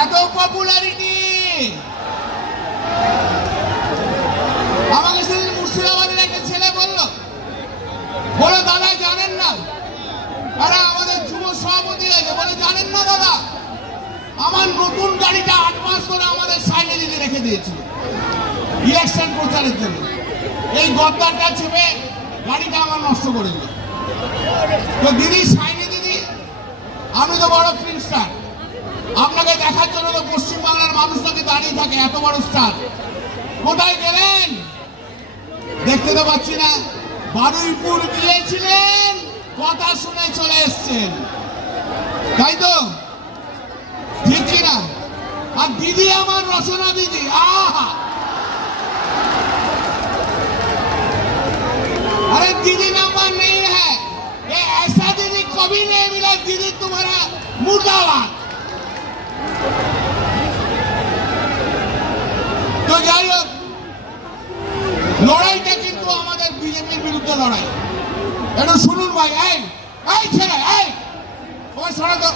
এত পপুলারিটি। আমাকে সেদিন মুর্শিদাবাদের একটা ছেলে বললো দাদা জানেন না, আরে আমাদের যুব সভাপতি আছে, বলে জানেন না দাদা, আমার নতুন গাড়িটা 8 মাস ধরে আমাদের সাইনে দিদি রেখে দিয়েছিল ইলেকশন প্রচারের জন্য। এই গদ্দারটা চেপে গাড়িটা আমার নষ্ট করে দিল। তো দিদি সাইনে দিদি, আমি তো বড় ফিল্ম স্টার, আপনাকে দেখার জন্য তো পশ্চিমবাংলার মানুষ নাকি দাঁড়িয়ে থাকে, এত বড় স্টার। কোথায় গেলেন দেখতে তো পাচ্ছি না। বারুইপুর গিয়েছিলেন, কথা শুনে চলে এসছেন, তাই তো? ঠিক কিনা? আর দিদি আমার রচনা দিদি, আহা, अरे दीदी नंबर नहीं है, ये ऐसा दीदी कभी नहीं मिला। दीदी तुम्हारा मुर्दाबाद। তো যাই হোক, লড়াইটা কিন্তু আমাদের বিজেপির বিরুদ্ধে লড়াই। একটু শুনুন ভাই, এই ছেলে, এই ওই শোনা তো।